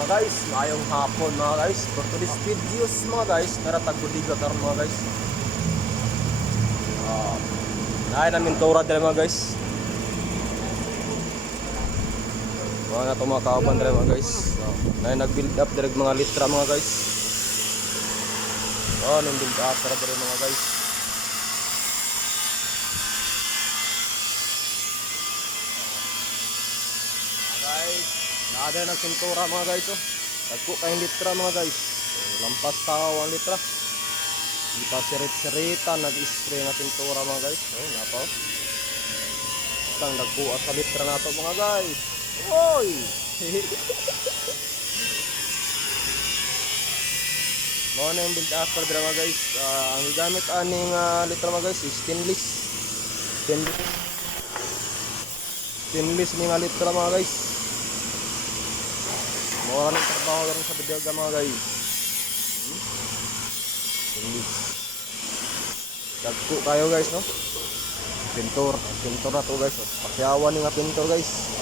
Mga guys, maayong hapon mga guys. For today's videos mga guys, naratag budiga karon mga guys. Naay namin tura dala mga guys. Mga na mga kauban dala mga guys. Naay nag-build up dala mga litra mga guys. Nang build up dala mga guys. Ada na sintura mga guys oh. Tagko kayong litra mga guys. Lampas tao 1 litra. Di pa sirit-sirita nag-spray na sintura mga guys. Oh, napaw. Tang dagko sa litra nato mga guys. Oy. Mo na yung build after dira mga guys. Ang gamit aning litra mga guys is stainless. Stainless mga litra mga guys. Mura ng trabaho rin sa bidaga mga guys. Dagko kayo guys no. Pintor na to guys. Pasyawan nga pintor guys.